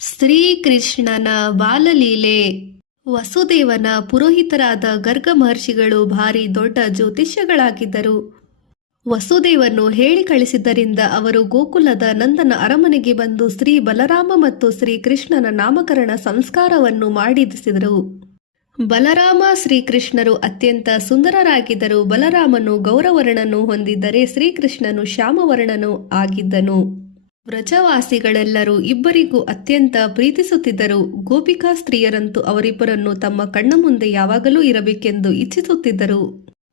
ಶ್ರೀಕೃಷ್ಣನ ಬಾಲಲೀಲೆ. ವಸುದೇವನ ಪುರೋಹಿತರಾದ ಗರ್ಗ ಮಹರ್ಷಿಗಳು ಭಾರಿ ದೊಡ್ಡ ಜ್ಯೋತಿಷ್ಯಗಳಾಗಿದ್ದರು. ವಸುದೇವನು ಹೇಳಿ ಕಳಿಸಿದ್ದರಿಂದ ಅವರು ಗೋಕುಲದ ನಂದನ ಅರಮನೆಗೆ ಬಂದು ಶ್ರೀ ಬಲರಾಮ ಮತ್ತು ಶ್ರೀಕೃಷ್ಣನ ನಾಮಕರಣ ಸಂಸ್ಕಾರವನ್ನು ಮಾಡಿಸಿದರು. ಬಲರಾಮ ಶ್ರೀಕೃಷ್ಣರು ಅತ್ಯಂತ ಸುಂದರರಾಗಿದ್ದರು. ಬಲರಾಮನು ಗೌರವರ್ಣನು ಹೊಂದಿದ್ದರೆ ಶ್ರೀಕೃಷ್ಣನು ಶ್ಯಾಮವರ್ಣನು ಆಗಿದ್ದನು. ವ್ರಜವಾಸಿಗಳೆಲ್ಲರೂ ಇಬ್ಬರಿಗೂ ಅತ್ಯಂತ ಪ್ರೀತಿಸುತ್ತಿದ್ದರು. ಗೋಪಿಕಾ ಸ್ತ್ರೀಯರಂತೂ ಅವರಿಬ್ಬರನ್ನು ತಮ್ಮ ಕಣ್ಣ ಮುಂದೆ ಯಾವಾಗಲೂ ಇರಬೇಕೆಂದು ಇಚ್ಛಿಸುತ್ತಿದ್ದರು.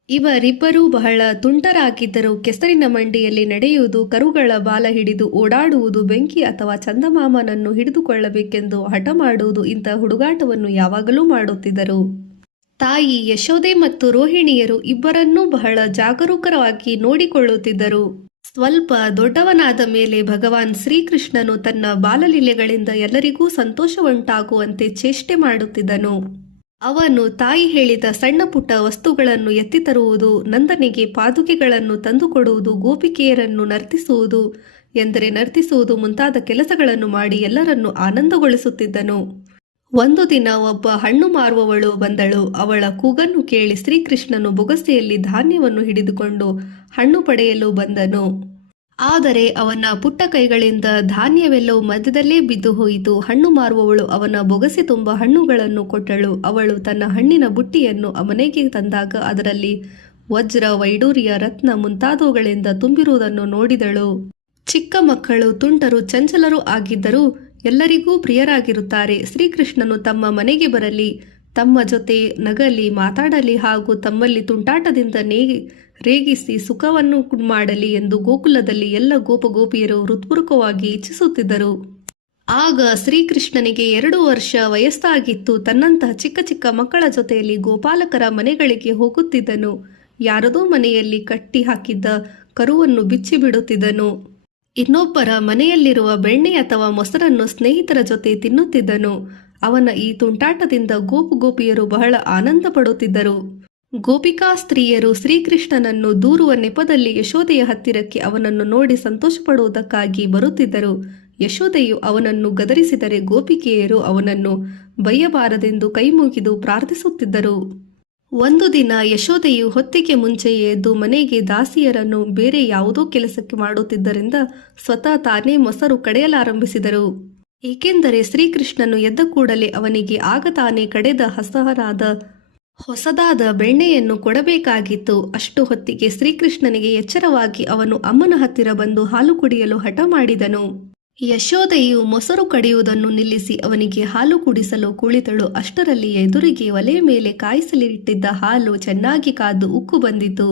ಇವರಿಬ್ಬರೂ ಬಹಳ ತುಂಟರಾಗಿದ್ದರು. ಕೆಸರಿನ ಮಂಡಿಯಲ್ಲಿ ನಡೆಯುವುದು, ಕರುಗಳ ಬಾಲ ಹಿಡಿದು ಓಡಾಡುವುದು, ಬೆಂಕಿ ಅಥವಾ ಚಂದಮಾಮನನ್ನು ಹಿಡಿದುಕೊಳ್ಳಬೇಕೆಂದು ಹಠ ಮಾಡುವುದು ಇಂಥ ಹುಡುಗಾಟವನ್ನು ಯಾವಾಗಲೂ ಮಾಡುತ್ತಿದ್ದರು. ತಾಯಿ ಯಶೋದೆ ಮತ್ತು ರೋಹಿಣಿಯರು ಇಬ್ಬರನ್ನೂ ಬಹಳ ಜಾಗರೂಕರಾಗಿ ನೋಡಿಕೊಳ್ಳುತ್ತಿದ್ದರು. ಸ್ವಲ್ಪ ದೊಡ್ಡವನಾದ ಮೇಲೆ ಭಗವಾನ್ ಶ್ರೀಕೃಷ್ಣನು ತನ್ನ ಬಾಲಲೀಲೆಗಳಿಂದ ಎಲ್ಲರಿಗೂ ಸಂತೋಷವುಂಟಾಗುವಂತೆ ಚೇಷ್ಟೆ ಮಾಡುತ್ತಿದ್ದನು. ಅವನು ತಾಯಿ ಹೇಳಿದ ಸಣ್ಣ ಪುಟ್ಟ ವಸ್ತುಗಳನ್ನು ಎತ್ತಿ ತರುವುದು, ನಂದನಿಗೆ ಪಾದುಕೆಗಳನ್ನು ತಂದುಕೊಡುವುದು, ಗೋಪಿಕೆಯರನ್ನು ನರ್ತಿಸುವುದು ಮುಂತಾದ ಕೆಲಸಗಳನ್ನು ಮಾಡಿ ಎಲ್ಲರನ್ನೂ ಆನಂದಗೊಳಿಸುತ್ತಿದ್ದನು. ಒಂದು ದಿನ ಒಬ್ಬ ಹಣ್ಣು ಮಾರುವವಳು ಬಂದಳು. ಅವಳ ಕೂಗನ್ನು ಕೇಳಿ ಶ್ರೀಕೃಷ್ಣನು ಬೊಗಸೆಯಲ್ಲಿ ಧಾನ್ಯವನ್ನು ಹಿಡಿದುಕೊಂಡು ಹಣ್ಣು ಪಡೆಯಲು ಬಂದನು. ಆದರೆ ಅವನ ಪುಟ್ಟ ಕೈಗಳಿಂದ ಧಾನ್ಯವೆಲ್ಲವೂ ಮಧ್ಯದಲ್ಲೇ ಬಿದ್ದು ಹೋಯಿತು. ಹಣ್ಣು ಮಾರುವವಳು ಅವನ ಬೊಗಸೆ ತುಂಬ ಹಣ್ಣುಗಳನ್ನು ಕೊಟ್ಟಳು. ಅವಳು ತನ್ನ ಹಣ್ಣಿನ ಬುಟ್ಟಿಯನ್ನು ಮನೆಗೆ ತಂದಾಗ ಅದರಲ್ಲಿ ವಜ್ರ, ವೈಡೂರ್ಯ, ರತ್ನ ಮುಂತಾದವುಗಳಿಂದ ತುಂಬಿರುವುದನ್ನು ನೋಡಿದಳು. ಚಿಕ್ಕ ಮಕ್ಕಳು ತುಂಟರು, ಚಂಚಲರು ಆಗಿದ್ದರೂ ಎಲ್ಲರಿಗೂ ಪ್ರಿಯರಾಗಿರುತ್ತಾರೆ. ಶ್ರೀಕೃಷ್ಣನು ತಮ್ಮ ಮನೆಗೆ ಬರಲಿ, ತಮ್ಮ ಜೊತೆ ನಗಲಿ, ಮಾತಾಡಲಿ ಹಾಗೂ ತಮ್ಮಲ್ಲಿ ತುಂಟಾಟದಿಂದ ರೇಗಿಸಿ ಸುಖವನ್ನು ಮಾಡಲಿ ಎಂದು ಗೋಕುಲದಲ್ಲಿ ಎಲ್ಲ ಗೋಪಗೋಪಿಯರು ಹೃತ್ಪೂರ್ವಕವಾಗಿ ಇಚ್ಛಿಸುತ್ತಿದ್ದರು. ಆಗ ಶ್ರೀಕೃಷ್ಣನಿಗೆ 2 ವರ್ಷ ವಯಸ್ಸಾಗಿತ್ತು. ತನ್ನಂತಹ ಚಿಕ್ಕ ಚಿಕ್ಕ ಮಕ್ಕಳ ಜೊತೆಯಲ್ಲಿ ಗೋಪಾಲಕರ ಮನೆಗಳಿಗೆ ಹೋಗುತ್ತಿದ್ದನು. ಯಾರದೋ ಮನೆಯಲ್ಲಿ ಕಟ್ಟಿ ಹಾಕಿದ್ದ ಕರುವನ್ನು ಬಿಚ್ಚಿ ಬಿಡುತ್ತಿದ್ದನು. ಇನ್ನೊಬ್ಬರ ಮನೆಯಲ್ಲಿರುವ ಬೆಣ್ಣೆ ಅಥವಾ ಮೊಸರನ್ನು ಸ್ನೇಹಿತರ ಜೊತೆ ತಿನ್ನುತ್ತಿದ್ದನು. ಅವನ ಈ ತುಂಟಾಟದಿಂದ ಗೋಪಿಯರು ಬಹಳ ಆನಂದ ಪಡುತ್ತಿದ್ದರು. ಗೋಪಿಕಾ ಸ್ತ್ರೀಯರು ಶ್ರೀಕೃಷ್ಣನನ್ನು ದೂರುವ ನೆಪದಲ್ಲಿ ಯಶೋದೆಯ ಹತ್ತಿರಕ್ಕೆ ಅವನನ್ನು ನೋಡಿ ಸಂತೋಷಪಡುವುದಕ್ಕಾಗಿ ಬರುತ್ತಿದ್ದರು. ಯಶೋದೆಯು ಅವನನ್ನು ಗದರಿಸಿದರೆ ಗೋಪಿಕೆಯರು ಅವನನ್ನು ಬಯ್ಯಬಾರದೆಂದು ಕೈಮುಗಿದು ಪ್ರಾರ್ಥಿಸುತ್ತಿದ್ದರು. ಒಂದು ದಿನ ಯಶೋದೆಯು ಹೊತ್ತಿಗೆ ಮುಂಚೆಯೇ ಎದ್ದು ಮನೆಗೆ ದಾಸಿಯರನ್ನು ಬೇರೆ ಯಾವುದೋ ಕೆಲಸಕ್ಕೆ ಮಾಡುತ್ತಿದ್ದರಿಂದ ಸ್ವತಃ ತಾನೇ ಮೊಸರು ಕಡೆಯಲಾರಂಭಿಸಿದರು. ಏಕೆಂದರೆ ಶ್ರೀಕೃಷ್ಣನು ಎದ್ದ ಕೂಡಲೇ ಅವನಿಗೆ ಆಗ ತಾನೇ ಕಡೆದ ಹೊಸದಾದ ಬೆಣ್ಣೆಯನ್ನು ಕೊಡಬೇಕಾಗಿತ್ತು. ಅಷ್ಟು ಹೊತ್ತಿಗೆ ಶ್ರೀಕೃಷ್ಣನಿಗೆ ಎಚ್ಚರವಾಗಿ ಅವನು ಅಮ್ಮನ ಹತ್ತಿರ ಬಂದು ಹಾಲು ಕುಡಿಯಲು ಹಠ ಮಾಡಿದನು. ಯಶೋದೆಯು ಮೊಸರು ಕಡಿಯುವುದನ್ನು ನಿಲ್ಲಿಸಿ ಅವನಿಗೆ ಹಾಲು ಕುಡಿಸಲು ಕುಳಿತಳು. ಅಷ್ಟರಲ್ಲಿ ಎದುರಿಗೆ ಒಲೆಯ ಮೇಲೆ ಕಾಯಿಸಲಿಟ್ಟಿದ್ದ ಹಾಲು ಚೆನ್ನಾಗಿ ಕಾದು ಉಕ್ಕು ಬಂದಿತು.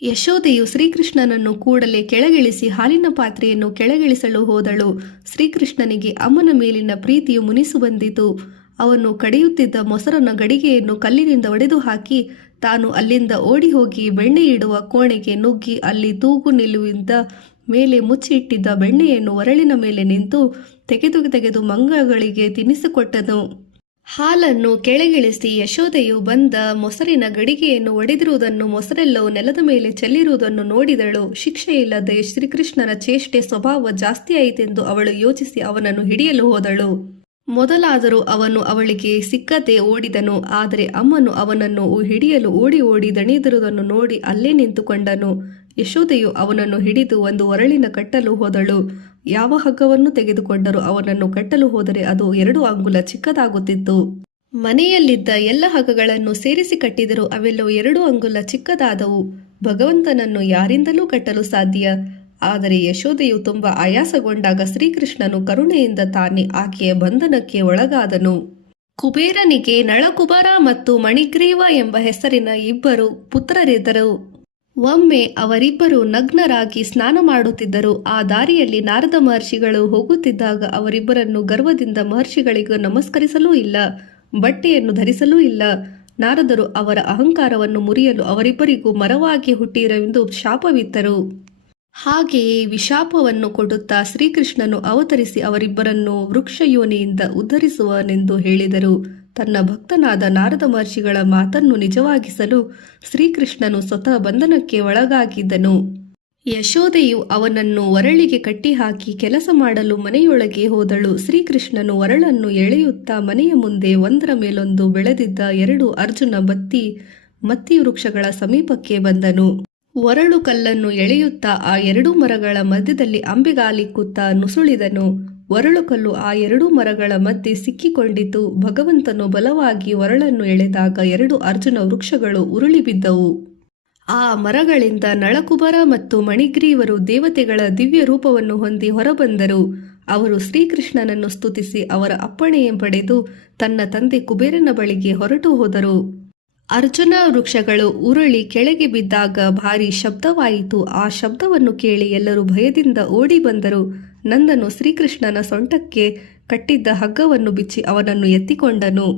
ಯಶೋದೆಯು ಶ್ರೀಕೃಷ್ಣನನ್ನು ಕೂಡಲೇ ಕೆಳಗಿಳಿಸಿ ಹಾಲಿನ ಪಾತ್ರೆಯನ್ನು ಕೆಳಗಿಳಿಸಲು ಹೋದಳು. ಶ್ರೀಕೃಷ್ಣನಿಗೆ ಅಮ್ಮನ ಮೇಲಿನ ಪ್ರೀತಿಯು ಮುನಿಸು ಬಂದಿತು. ಅವನು ಕಡಿಯುತ್ತಿದ್ದ ಮೊಸರನ ಗಡಿಗೆಯನ್ನು ಕಲ್ಲಿನಿಂದ ಒಡೆದು ಹಾಕಿ ತಾನು ಅಲ್ಲಿಂದ ಓಡಿ ಹೋಗಿ ಬೆಣ್ಣೆ ಇಡುವ ಕೋಣೆಗೆ ನುಗ್ಗಿ ಅಲ್ಲಿ ತೂಗು ನಿಲುವಿಂದ ಮೇಲೆ ಮುಚ್ಚಿಟ್ಟಿದ್ದ ಬೆಣ್ಣೆಯನ್ನು ಒರಳಿನ ಮೇಲೆ ನಿಂತು ತೆಗೆದು ಮಂಗಗಳಿಗೆ ತಿನ್ನಿಸಿಕೊಟ್ಟನು. ಹಾಲನ್ನು ಕೆಳಗಿಳಿಸಿ ಯಶೋದೆಯು ಬಂದ ಮೊಸರಿನ ಗಡಿಗೆಯನ್ನು ಒಡೆದಿರುವುದನ್ನು, ಮೊಸರೆಲ್ಲವೂ ನೆಲದ ಮೇಲೆ ಚೆಲ್ಲಿರುವುದನ್ನು ನೋಡಿದಳು. ಶಿಕ್ಷೆಯಿಲ್ಲದೆ ಶ್ರೀಕೃಷ್ಣನ ಚೇಷ್ಟೆ ಸ್ವಭಾವ ಜಾಸ್ತಿಯಾಯಿತೆಂದು ಅವಳು ಯೋಚಿಸಿ ಅವನನ್ನು ಹಿಡಿಯಲು ಹೋದಳು. ಮೊದಲಾದರೂ ಅವನು ಅವಳಿಗೆ ಸಿಕ್ಕದೆ ಓಡಿದನು. ಆದರೆ ಅಮ್ಮನು ಅವನನ್ನು ಹಿಡಿಯಲು ಓಡಿ ದಣಿದಿರುವುದನ್ನು ನೋಡಿ ಅಲ್ಲೇ ನಿಂತುಕೊಂಡನು. ಯಶೋದೆಯು ಅವನನ್ನು ಹಿಡಿದು ಒಂದು ಒರಳಿನ ಕಟ್ಟಲು ಹೋದಳು. ಯಾವ ಹಗ್ಗವನ್ನು ತೆಗೆದುಕೊಂಡರೂ ಅವನನ್ನು ಕಟ್ಟಲು ಹೋದರೆ ಅದು 2 ಅಂಗುಲ ಚಿಕ್ಕದಾಗುತ್ತಿತ್ತು. ಮನೆಯಲ್ಲಿದ್ದ ಎಲ್ಲ ಹಗ್ಗಗಳನ್ನು ಸೇರಿಸಿ ಕಟ್ಟಿದರೂ ಅವೆಲ್ಲವೂ 2 ಅಂಗುಲ ಚಿಕ್ಕದಾದವು. ಭಗವಂತನನ್ನು ಯಾರಿಂದಲೂ ಕಟ್ಟಲು ಸಾಧ್ಯ. ಆದರೆ ಯಶೋದೆಯು ತುಂಬ ಆಯಾಸಗೊಂಡಾಗ ಶ್ರೀಕೃಷ್ಣನು ಕರುಣೆಯಿಂದ ತಾನೇ ಆಕೆಯ ಬಂಧನಕ್ಕೆ ಒಳಗಾದನು. ಕುಬೇರನಿಗೆ ನಳಕುಬರ ಮತ್ತು ಮಣಿಗ್ರೀವ ಎಂಬ ಹೆಸರಿನ 2 ಪುತ್ರರಿದ್ದರು. ಒಮ್ಮೆ ಅವರಿಬ್ಬರು ನಗ್ನರಾಗಿ ಸ್ನಾನ ಮಾಡುತ್ತಿದ್ದರು. ಆ ದಾರಿಯಲ್ಲಿ ನಾರದ ಮಹರ್ಷಿಗಳು ಹೋಗುತ್ತಿದ್ದಾಗ ಅವರಿಬ್ಬರನ್ನು ಗರ್ವದಿಂದ ಮಹರ್ಷಿಗಳಿಗೂ ನಮಸ್ಕರಿಸಲೂ ಇಲ್ಲ, ಬಟ್ಟೆಯನ್ನು ಧರಿಸಲೂ ಇಲ್ಲ. ನಾರದರು ಅವರ ಅಹಂಕಾರವನ್ನು ಮುರಿಯಲು ಅವರಿಬ್ಬರಿಗೂ ಮರವಾಗಿ ಹುಟ್ಟಿರೆಂದು ಶಾಪವಿತ್ತರು. ಹಾಗೆಯೇ ವಿಶಾಪವನ್ನು ಕೊಡುತ್ತಾ ಶ್ರೀಕೃಷ್ಣನು ಅವತರಿಸಿ ಅವರಿಬ್ಬರನ್ನು ವೃಕ್ಷಯೋನಿಯಿಂದ ಉದ್ಧರಿಸುವನೆಂದು ಹೇಳಿದರು. ತನ್ನ ಭಕ್ತನಾದ ನಾರದ ಮಹರ್ಷಿಗಳ ಮಾತನ್ನು ನಿಜವಾಗಿಸಲು ಶ್ರೀಕೃಷ್ಣನು ಸ್ವತಃ ಬಂಧನಕ್ಕೆ ಒಳಗಾಗಿದ್ದನು. ಯಶೋದೆಯು ಅವನನ್ನು ಒರಳಿಗೆ ಕಟ್ಟಿಹಾಕಿ ಕೆಲಸ ಮಾಡಲು ಮನೆಯೊಳಗೆ ಹೋದಳು. ಶ್ರೀಕೃಷ್ಣನು ಒರಳನ್ನು ಎಳೆಯುತ್ತಾ ಮನೆಯ ಮುಂದೆ ಒಂದರ ಮೇಲೊಂದು ಬೆಳೆದಿದ್ದ 2 ಅರ್ಜುನ ಮತ್ತಿ ವೃಕ್ಷಗಳ ಸಮೀಪಕ್ಕೆ ಬಂದನು. ಒರಳು ಕಲ್ಲನ್ನು ಎಳೆಯುತ್ತಾ ಆ 2 ಮರಗಳ ಮಧ್ಯದಲ್ಲಿ ಅಂಬೆಗಾಲಿಕ್ಕುತ್ತಾ ನುಸುಳಿದನು. ಒರಳು ಕಲ್ಲು ಆ 2 ಮರಗಳ ಮಧ್ಯೆ ಸಿಕ್ಕಿಕೊಂಡಿತು. ಭಗವಂತನು ಬಲವಾಗಿ ಒರಳನ್ನು ಎಳೆದಾಗ 2 ಅರ್ಜುನ ವೃಕ್ಷಗಳು ಉರುಳಿ ಬಿದ್ದವು. ಆ ಮರಗಳಿಂದ ನಳಕುಬರ ಮತ್ತು ಮಣಿಗ್ರೀವರು ದೇವತೆಗಳ ದಿವ್ಯ ರೂಪವನ್ನು ಹೊಂದಿ ಹೊರಬಂದರು. ಅವರು ಶ್ರೀಕೃಷ್ಣನನ್ನು ಸ್ತುತಿಸಿ ಅವರ ಅಪ್ಪಣೆ ಪಡೆದು ತನ್ನ ತಂದೆ ಕುಬೇರನ ಬಳಿಗೆ ಹೊರಟು ಹೋದರು. ಅರ್ಜುನ ವೃಕ್ಷಗಳು ಉರುಳಿ ಕೆಳಗೆ ಬಿದ್ದಾಗ ಭಾರೀ ಶಬ್ದವಾಯಿತು. ಆ ಶಬ್ದವನ್ನು ಕೇಳಿ ಎಲ್ಲರೂ ಭಯದಿಂದ ಓಡಿ ಬಂದರು. ನಂದನು ಶ್ರೀಕೃಷ್ಣನ ಸೊಂಟಕ್ಕೆ ಕಟ್ಟಿದ್ದ ಹಗ್ಗವನ್ನು ಬಿಚ್ಚಿ ಅವನನ್ನು ಎತ್ತಿಕೊಂಡನು.